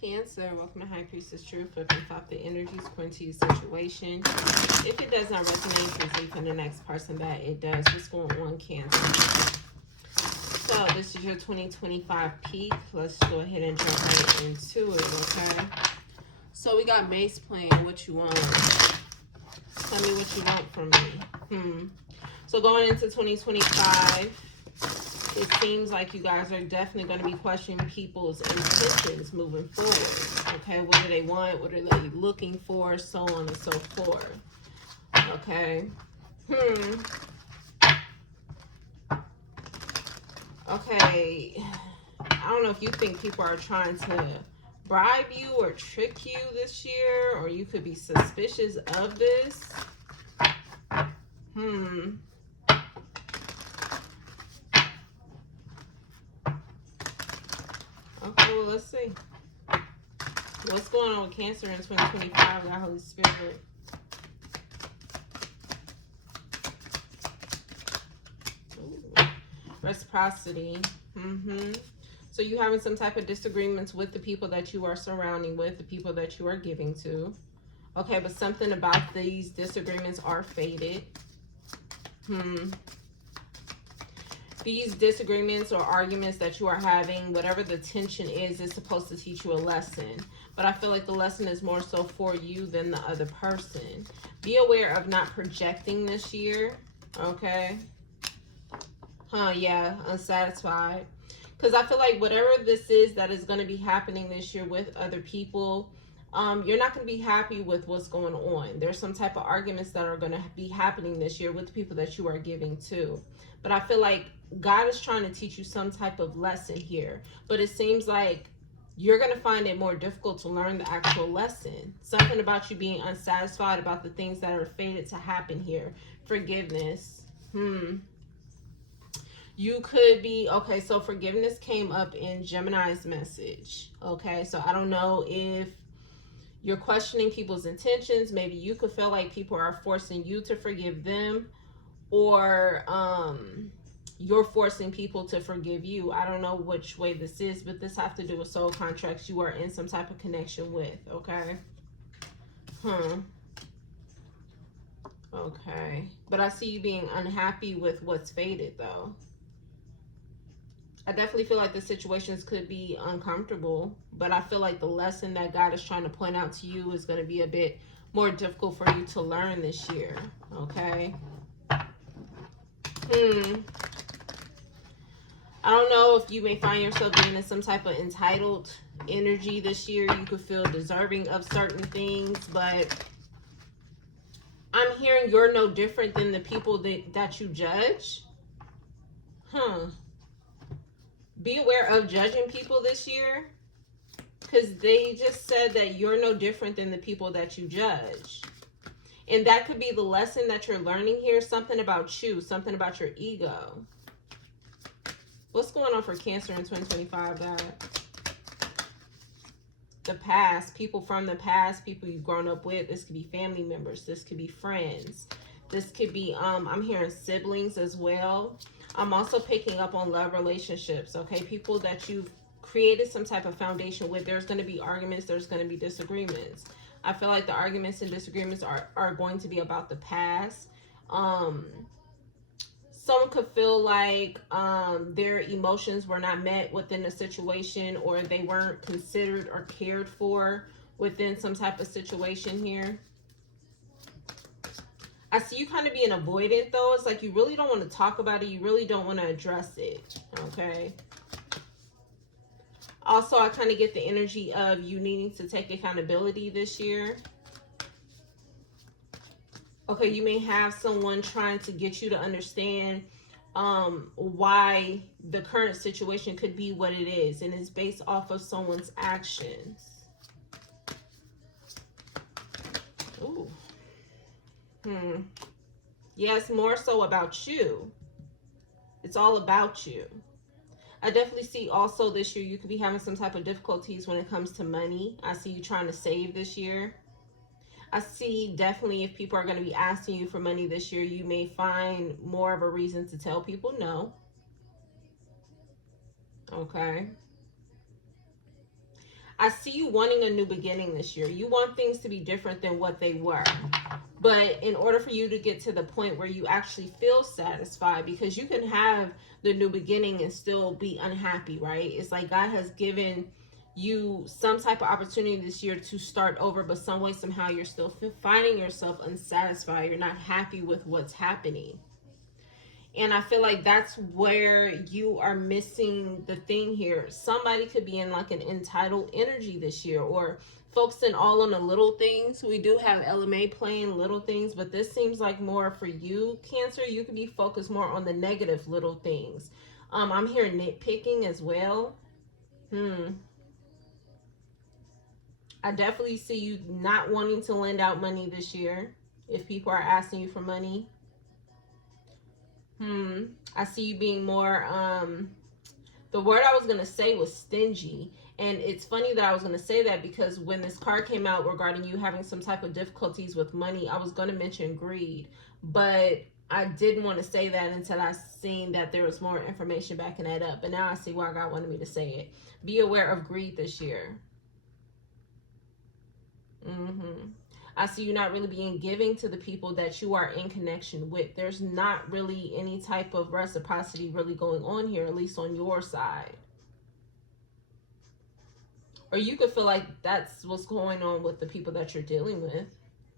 Cancer, welcome to High Priestess Truth. Looking top the energies, Quincy's situation. If it does not resonate, please leave for the next person that it does. What's going on, Cancer? So, this is your 2025 peak. Let's go ahead and jump right into it, okay? So, we got Mace playing. What you want? Tell me what you want from me. So, going into 2025, it seems like you guys are definitely going to be questioning people's intentions moving forward. Okay, what do they want? What are they looking for? So on and so forth. Okay. Okay. I don't know if you think people are trying to bribe you or trick you this year, or you could be suspicious of this. Okay, well, let's see. What's going on with Cancer in 2025? God, Holy Spirit. Ooh. Reciprocity. So you having some type of disagreements with the people that you are surrounding with, the people that you are giving to. Okay, but something about these disagreements are faded. These disagreements or arguments that you are having, whatever the tension is supposed to teach you a lesson. But I feel like the lesson is more so for you than the other person. Be aware of not projecting this year, okay? Yeah, unsatisfied. Because I feel like whatever this is that is going to be happening this year with other people, you're not going to be happy with what's going on. There's some type of arguments that are going to be happening this year with the people that you are giving to. But I feel like God is trying to teach you some type of lesson here. But it seems like you're going to find it more difficult to learn the actual lesson. Something about you being unsatisfied about the things that are fated to happen here. Forgiveness. You could be, okay, so forgiveness came up in Gemini's message. Okay, so I don't know if you're questioning people's intentions. Maybe you could feel like people are forcing you to forgive them, or you're forcing people to forgive you. I don't know which way this is, but this has to do with soul contracts you are in some type of connection with, okay? Okay. But I see you being unhappy with what's faded, though. I definitely feel like the situations could be uncomfortable, but I feel like the lesson that God is trying to point out to you is going to be a bit more difficult for you to learn this year, okay? I don't know if you may find yourself being in some type of entitled energy this year. You could feel deserving of certain things, but I'm hearing you're no different than the people that you judge. Be aware of judging people this year, because they just said that you're no different than the people that you judge. And that could be the lesson that you're learning here. Something about you, something about your ego. What's going on for Cancer in 2025, God? The past, people from the past, people you've grown up with. This could be family members. This could be friends. This could be, I'm hearing siblings as well. I'm also picking up on love relationships, okay? People that you've created some type of foundation with. There's going to be arguments. There's going to be disagreements. I feel like the arguments and disagreements are going to be about the past. Someone could feel like their emotions were not met within a situation, or they weren't considered or cared for within some type of situation here. I see you kind of being avoidant, though. It's like you really don't want to talk about it. You really don't want to address it, okay? Also, I kind of get the energy of you needing to take accountability this year. Okay, you may have someone trying to get you to understand why the current situation could be what it is, and it's based off of someone's actions. Ooh. Yeah, it's more so about you. It's all about you. I definitely see also this year you could be having some type of difficulties when it comes to money. I see you trying to save this year. I see definitely if people are going to be asking you for money this year, you may find more of a reason to tell people no. Okay. I see you wanting a new beginning this year. You want things to be different than what they were. But in order for you to get to the point where you actually feel satisfied, because you can have the new beginning and still be unhappy, right? It's like God has given you some type of opportunity this year to start over, but some way, somehow, you're still finding yourself unsatisfied. You're not happy with what's happening. And I feel like that's where you are missing the thing here. Somebody could be in like an entitled energy this year, or focusing all on the little things. We do have LMA playing little things, but this seems like more for you, Cancer. You could be focused more on the negative little things. I'm hearing nitpicking as well. I definitely see you not wanting to lend out money this year if people are asking you for money. I see you being more, the word I was going to say was stingy. And it's funny that I was going to say that, because when this card came out regarding you having some type of difficulties with money, I was going to mention greed. But I didn't want to say that until I seen that there was more information backing that up. But now I see why God wanted me to say it. Be aware of greed this year. I see you not really being giving to the people that you are in connection with. There's not really any type of reciprocity really going on here, at least on your side. Or you could feel like that's what's going on with the people that you're dealing with.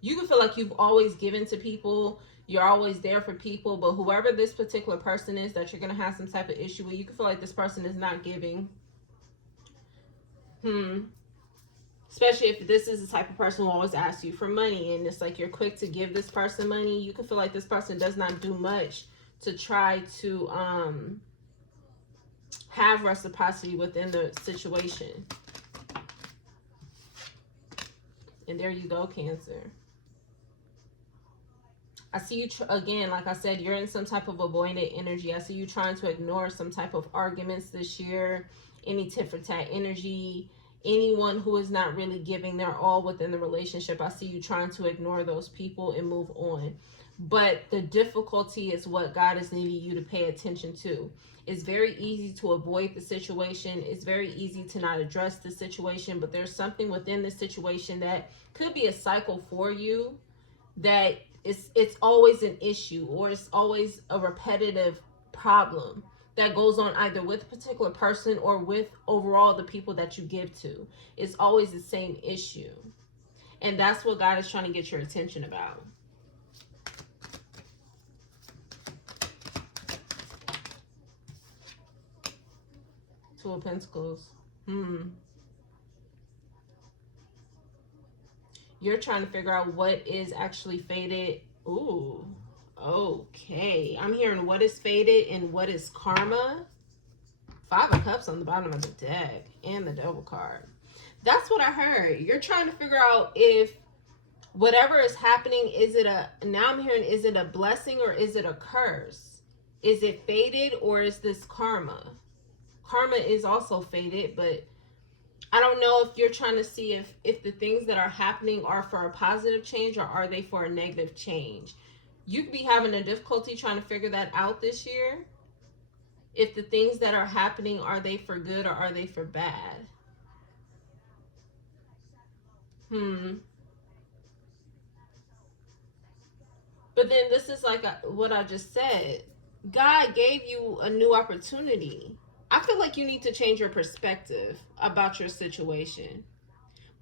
You could feel like you've always given to people. You're always there for people. But whoever this particular person is that you're going to have some type of issue with, you could feel like this person is not giving. Especially if this is the type of person who always asks you for money, and it's like you're quick to give this person money. You can feel like this person does not do much to try to have reciprocity within the situation. And there you go, Cancer. I see you, again, like I said, you're in some type of avoidant energy. I see you trying to ignore some type of arguments this year, any tit for tat energy, anyone who is not really giving their all within the relationship. I see you trying to ignore those people and move on. But the difficulty is what God is needing you to pay attention to. It's very easy to avoid the situation. It's very easy to not address the situation, but there's something within the situation that could be a cycle for you, that it's always an issue, or it's always a repetitive problem that goes on either with a particular person or with overall the people that you give to. It's always the same issue. And that's what God is trying to get your attention about. Two of Pentacles. You're trying to figure out what is actually fated. Ooh, okay. I'm hearing what is fated and what is karma. Five of Cups on the bottom of the deck and the Devil card. That's what I heard. You're trying to figure out if whatever is happening, is it a blessing or is it a curse? Is it fated or is this karma? Karma is also fated, but I don't know if you're trying to see if the things that are happening are for a positive change or are they for a negative change. You could be having a difficulty trying to figure that out this year. If the things that are happening, are they for good or are they for bad? But then this is like what I just said. God gave you a new opportunity. I feel like you need to change your perspective about your situation.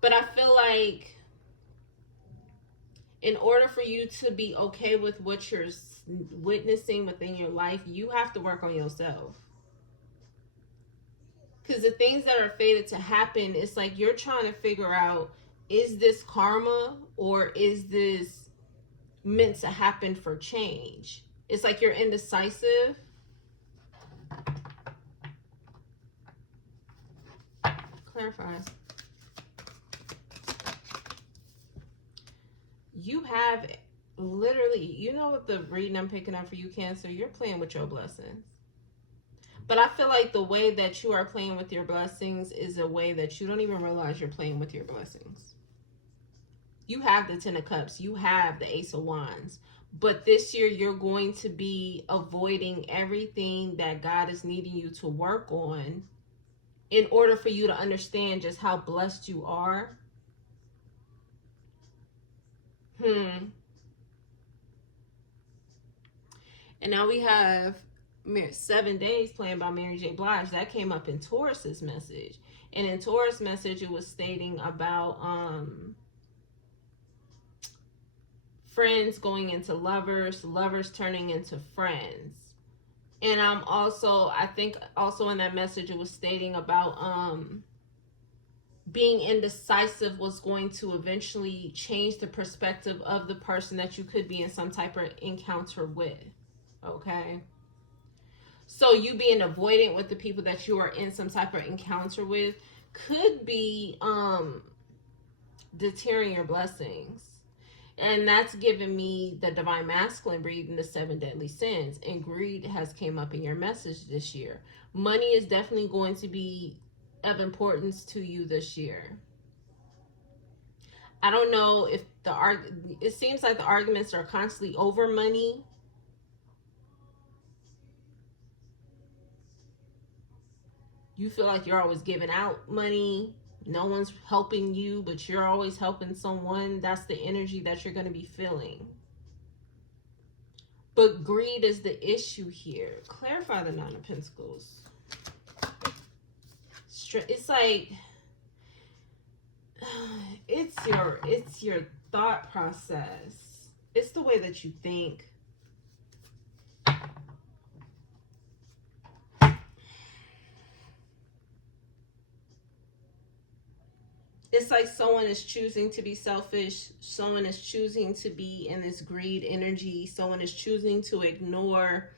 But I feel like in order for you to be okay with what you're witnessing within your life, you have to work on yourself. Because the things that are fated to happen, it's like you're trying to figure out, is this karma or is this meant to happen for change? It's like you're indecisive. Clarify. You have literally, you know what the reading I'm picking up for you, Cancer? You're playing with your blessings. But I feel like the way that you are playing with your blessings is a way that you don't even realize you're playing with your blessings. You have the Ten of Cups. You have the Ace of Wands. But this year, you're going to be avoiding everything that God is needing you to work on in order for you to understand just how blessed you are. And now we have 7 Days playing by Mary J. Blige. That came up in Taurus's message. And in Taurus' message, it was stating about friends going into lovers, lovers turning into friends. And I think also in that message, it was stating about being indecisive was going to eventually change the perspective of the person that you could be in some type of encounter with. Okay. So you being avoidant with the people that you are in some type of encounter with could be deterring your blessings. And that's given me the divine masculine reading, the 7 deadly sins. And greed has came up in your message this year. Money is definitely going to be of importance to you this year. I don't know if it seems like the arguments are constantly over money. You feel like you're always giving out money. No one's helping you, but you're always helping someone. That's the energy that you're going to be feeling. But greed is the issue here. Clarify the 9 of Pentacles. It's like it's your thought process. It's the way that you think. It's like someone is choosing to be selfish. Someone is choosing to be in this greed energy. Someone is choosing to ignore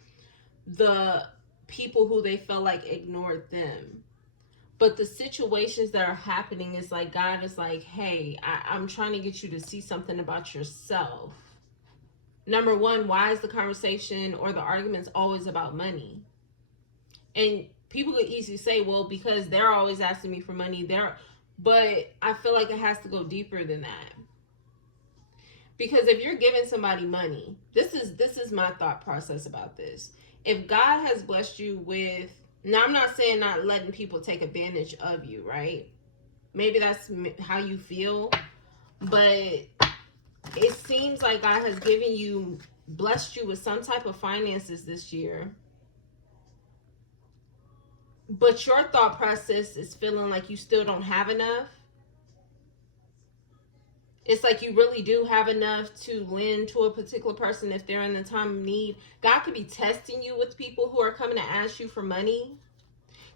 the people who they felt like ignored them. But the situations that are happening is like God is like, hey, I'm trying to get you to see something about yourself. Number one, why is the conversation or the arguments always about money? And people could easily say, well, because they're always asking me for money. But I feel like it has to go deeper than that. Because if you're giving somebody money, this is my thought process about this. If God has blessed you with, now I'm not saying not letting people take advantage of you, right? Maybe that's how you feel. But it seems like God has blessed you with some type of finances this year. But your thought process is feeling like you still don't have enough. It's like you really do have enough to lend to a particular person if they're in the time of need. God could be testing you with people who are coming to ask you for money.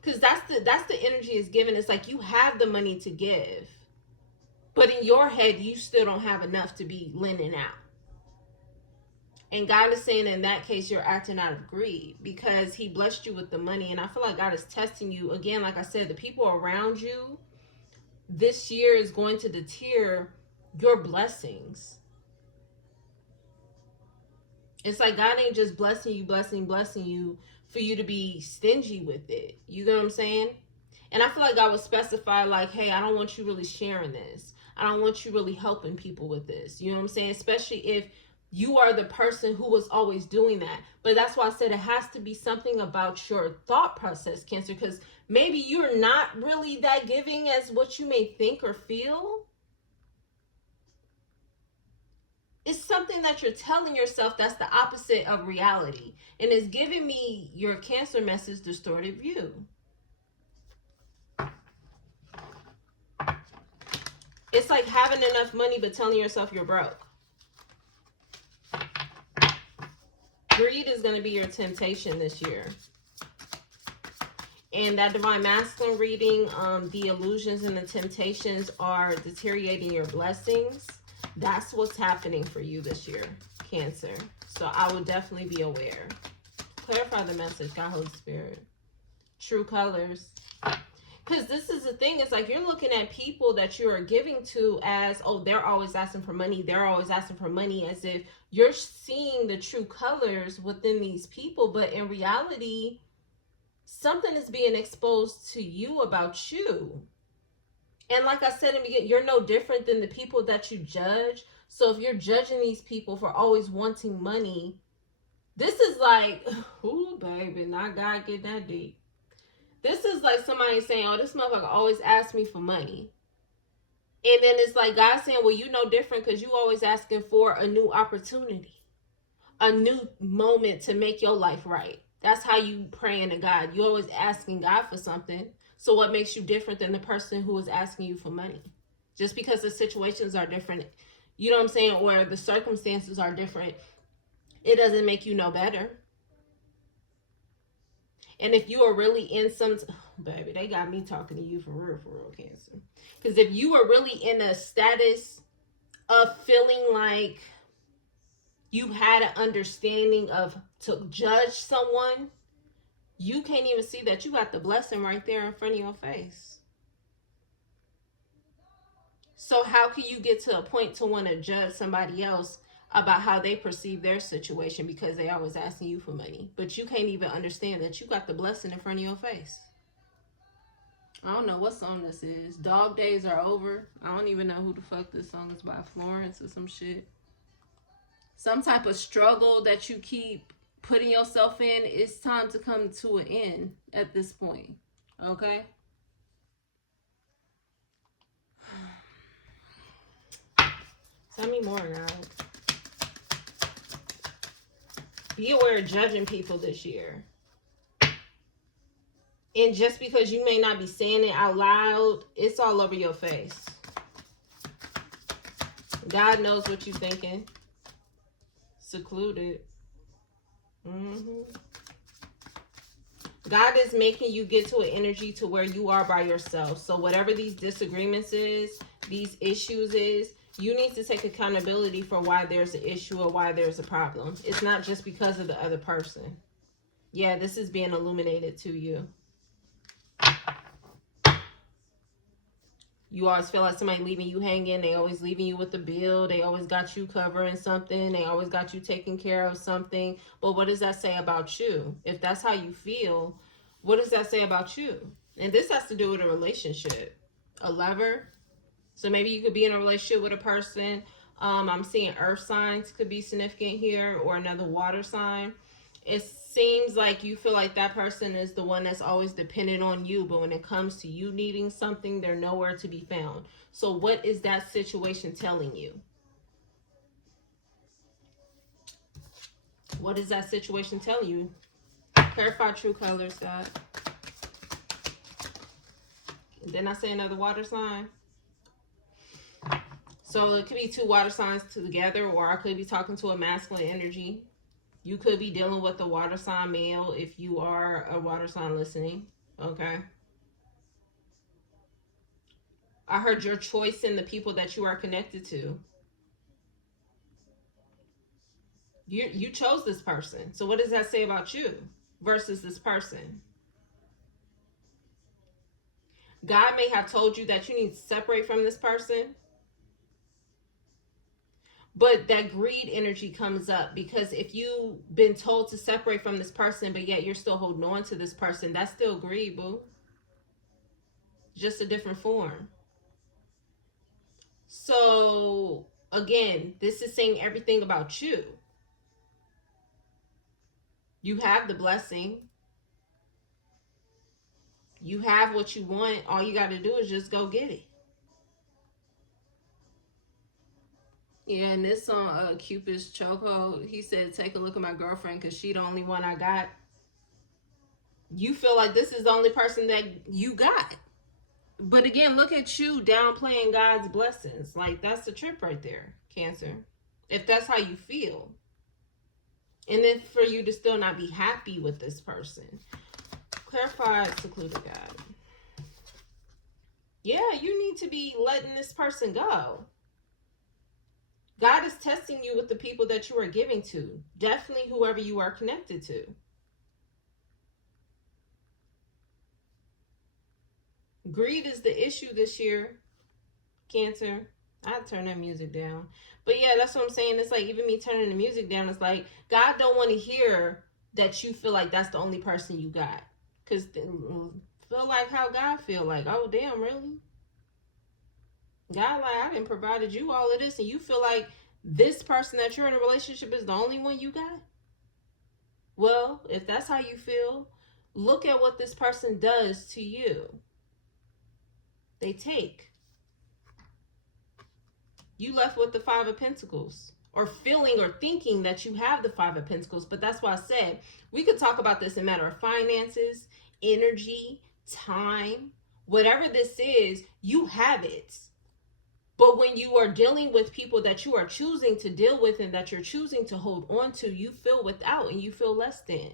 Because that's the energy is given. It's like you have the money to give. But in your head, you still don't have enough to be lending out. And God is saying in that case, you're acting out of greed because he blessed you with the money. And I feel like God is testing you. Again, like I said, the people around you this year is going to deter your blessings. It's like God ain't just blessing you for you to be stingy with it. You know what I'm saying? And I feel like God would specify like, hey, I don't want you really sharing this. I don't want you really helping people with this. You know what I'm saying? Especially if you are the person who was always doing that. But that's why I said it has to be something about your thought process, Cancer, because maybe you're not really that giving as what you may think or feel. It's something that you're telling yourself that's the opposite of reality. And it's giving me your Cancer message distorted view. It's like having enough money but telling yourself you're broke. Greed is going to be your temptation this year. And that divine masculine reading, the illusions and the temptations are deteriorating your blessings. That's what's happening for you this year, Cancer. So I would definitely be aware. Clarify the message, God, Holy Spirit. True colors. Because this is the thing. It's like you're looking at people that you are giving to as, oh, they're always asking for money. They're always asking for money, as if you're seeing the true colors within these people. But in reality, something is being exposed to you about you. And like I said in the beginning, you're no different than the people that you judge. So if you're judging these people for always wanting money, this is like, ooh, baby, not God getting that deep. This is like somebody saying, oh, this motherfucker always asks me for money. And then it's like God saying, well, you know different because you always asking for a new opportunity, a new moment to make your life right. That's how you praying to God. You always asking God for something. So what makes you different than the person who is asking you for money? Just because the situations are different, you know what I'm saying, or the circumstances are different, it doesn't make you no better. And if you are really in some, baby, they got me talking to you for real, Cancer. Because if you are really in a status of feeling like you had an understanding of to judge someone, you can't even see that you got the blessing right there in front of your face. So how can you get to a point to want to judge somebody else about how they perceive their situation because they always asking you for money, but you can't even understand that you got the blessing in front of your face? I don't know what song this is. Dog Days Are Over. I don't even know who the fuck this song is by. Florence or some shit. Some type of struggle that you keep putting yourself in, it's time to come to an end at this point. Okay? Tell me more, guys. Be aware of judging people this year. And just because you may not be saying it out loud, it's all over your face. God knows what you're thinking. Secluded. God is making you get to an energy to where you are by yourself. So whatever these disagreements is, these issues is, you need to take accountability for why there's an issue or why there's a problem. It's not just because of the other person. Yeah, this is being illuminated to you. You always feel like somebody leaving you hanging. They always leaving you with the bill. They always got you covering something. They always got you taking care of something. But what does that say about you? If that's how you feel, what does that say about you? And this has to do with a relationship. A lover. So maybe you could be in a relationship with a person. I'm seeing earth signs could be significant here, or another water sign. It seems like you feel like that person is the one that's always dependent on you, but when it comes to you needing something, they're nowhere to be found. So what is that situation telling you? What is that situation telling you? Clarify true colors, God. Didn't I say another water sign? So it could be two water signs together, or I could be talking to a masculine energy. You could be dealing with a water sign male if you are a water sign listening. Okay. I heard your choice in the people that you are connected to. You chose this person. So what does that say about you versus this person? God may have told you that you need to separate from this person. But that greed energy comes up because if you've been told to separate from this person, but yet you're still holding on to this person, that's still greed, boo. Just a different form. So, again, this is saying everything about you. You have the blessing. You have what you want. All you got to do is just go get it. Yeah, and this on Cupid's chokehold, he said, take a look at my girlfriend because she the only one I got. You feel like this is the only person that you got. But again, look at you downplaying God's blessings. Like, that's the trip right there, Cancer. If that's how you feel. And then for you to still not be happy with this person. Clarify secluded God. Yeah, you need to be letting this person go. God is testing you with the people that you are giving to. Definitely whoever you are connected to. Greed is the issue this year, Cancer. I turn that music down. But yeah, that's what I'm saying. It's like even me turning the music down, it's like God don't want to hear that you feel like that's the only person you got. Because feel like how God feel like, oh damn, really? God like, I didn't provided you all of this and you feel like this person that you're in a relationship is the only one you got? Well, if that's how you feel, Look at what this person does to you. They take. You left with the Five of Pentacles, or feeling or thinking that you have the Five of Pentacles. But that's why I said we could talk about this in matter of finances, energy, time, whatever this is, you have it. But when you are dealing with people that you are choosing to deal with and that you're choosing to hold on to, you feel without and you feel less than.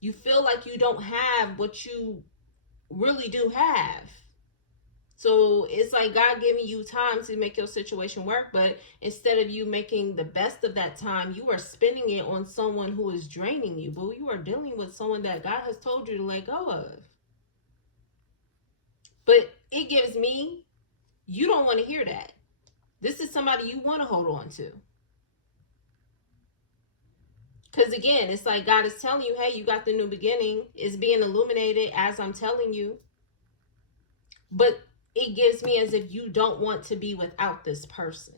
You feel like you don't have what you really do have. So it's like God giving you time to make your situation work, but instead of you making the best of that time, you are spending it on someone who is draining you. But you are dealing with someone that God has told you to let go of. But it gives me, you don't want to hear that. This is somebody you want to hold on to. Because again, it's like God is telling you, hey, you got the new beginning. It's being illuminated as I'm telling you. But it gives me as if you don't want to be without this person,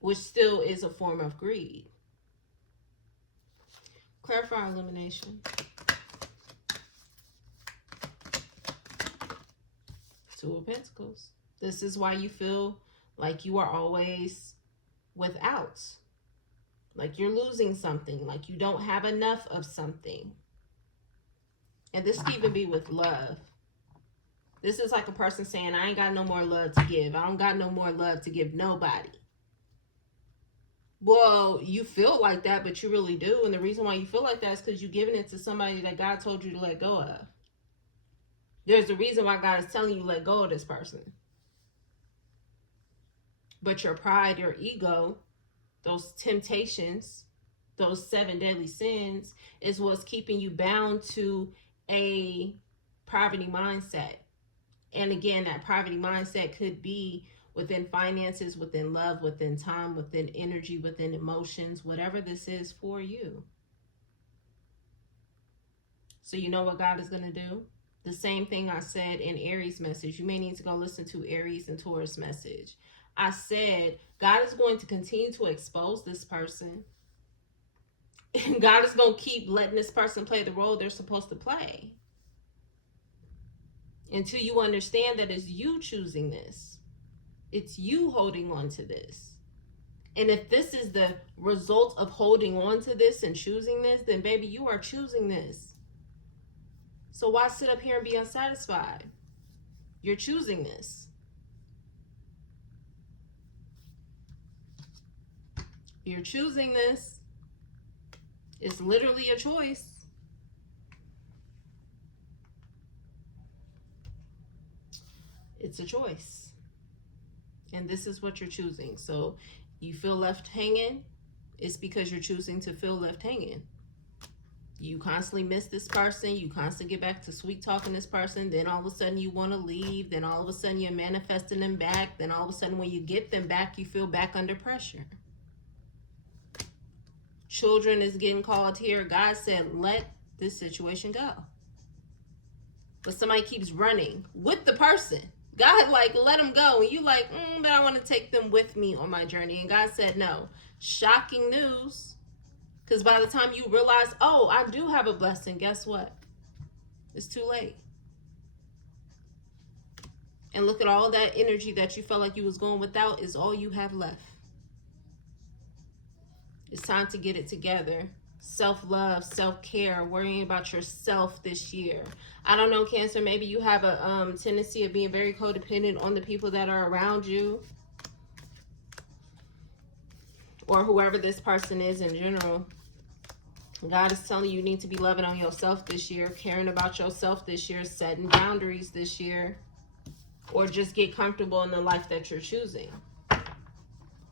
which still is a form of greed. Clarify illumination. Two of Pentacles. This is why you feel like you are always without. Like you're losing something. Like you don't have enough of something. And this could even be with love. This is like a person saying, I ain't got no more love to give. I don't got no more love to give nobody. Well, you feel like that, but you really do. And the reason why you feel like that is because you're giving it to somebody that God told you to let go of. There's a reason why God is telling you let go of this person. But your pride, your ego, those temptations, those 7 deadly sins is what's keeping you bound to a poverty mindset. And again, that poverty mindset could be within finances, within love, within time, within energy, within emotions, whatever this is for you. So you know what God is going to do? The same thing I said in Aries message. You may need to go listen to Aries and Taurus message. I said, God is going to continue to expose this person. And God is going to keep letting this person play the role they're supposed to play. Until you understand that it's you choosing this. It's you holding on to this. And if this is the result of holding on to this and choosing this, then baby, you are choosing this. So why sit up here and be unsatisfied? You're choosing this. You're choosing this. It's literally a choice. It's a choice. And this is what you're choosing. So you feel left hanging. It's because you're choosing to feel left hanging. You constantly miss this person. You constantly get back to sweet talking this person. Then all of a sudden you want to leave. Then all of a sudden you're manifesting them back. Then all of a sudden when you get them back, you feel back under pressure. Children is getting called here. God said, let this situation go. But somebody keeps running with the person. God, like, let them go. And you like, but I want to take them with me on my journey. And God said, no. Shocking news. Because by the time you realize, oh, I do have a blessing, guess what? It's too late. And look at all that energy that you felt like you was going without is all you have left. It's time to get it together. Self-love, self-care, worrying about yourself this year. I don't know, Cancer, maybe you have a tendency of being very codependent on the people that are around you. Or whoever this person is in general. God is telling you need to be loving on yourself this year, caring about yourself this year, setting boundaries this year, or just get comfortable in the life that you're choosing.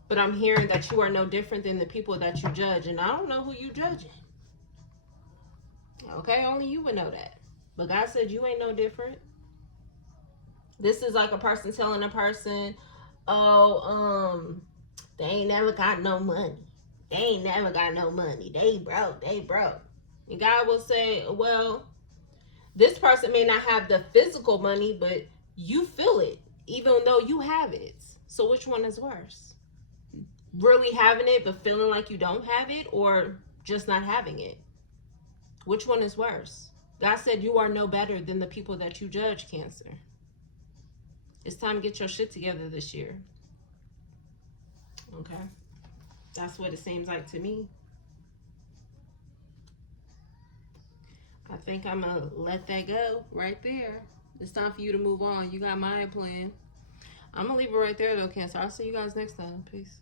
But I'm hearing that you are no different than the people that you judge, and I don't know who you judging. Okay, only you would know that. But God said you ain't no different. This is like a person telling a person, oh, they ain't never got no money. They ain't never got no money. They broke. And God will say, well, this person may not have the physical money, but you feel it, even though you have it. So which one is worse? Really having it, but feeling like you don't have it, or just not having it? Which one is worse? God said you are no better than the people that you judge, Cancer. It's time to get your shit together this year. Okay? That's what it seems like to me. I think I'm going to let that go right there. It's time for you to move on. You got my plan. I'm going to leave it right there, though, Cancer. I'll see you guys next time. Peace.